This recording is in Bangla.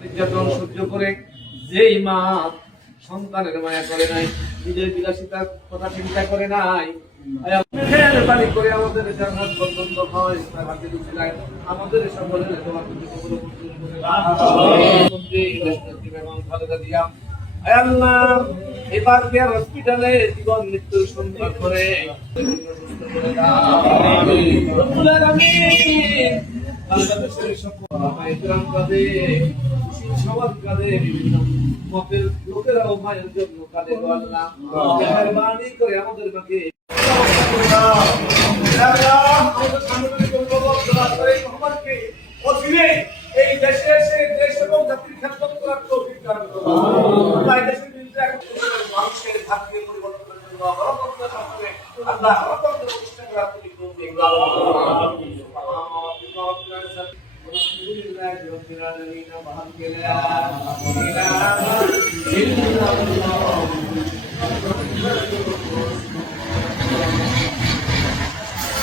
নির্যাতন সহ্য করে যেই মা সন্তানের মায়া করে নাই, নিজের বিলাসিতার কথা চিন্তা করে নাই, মেহেরবানি করে আমাদের জান্নাত পছন্দ হয় তার হাতে দিতে নাই, আমাদের সকলের তোমার প্রতি কবুল মঞ্জুর করে দাও। আয় আল্লাহ, এবার কেয়ার হসপিটালে জীবন মৃত্যুর সংবাদ করে সুস্থ করে দাও। রব্বুল আলামিন বাংলাদেশের সকল মায়ের কাঁদে, সবার কাঁদে, বিভিন্ন মতের লোকেরাও মায়ের জন্য কাঁদে। আল্লাহ মেহেরবানি করে আমাদের মাকে এই দেশে এসে দেশ এবং জাতির খেদমত করার তৌফিক দান করুন। আল্লাহ এই দেশের বিরুদ্ধে মানুষের ভাগ্যের পরিবর্তনের জন্য গণতন্ত্র শাসনে আল্লাহ গণতন্ত্র প্রতিষ্ঠা করার তৌফিক দান করুন।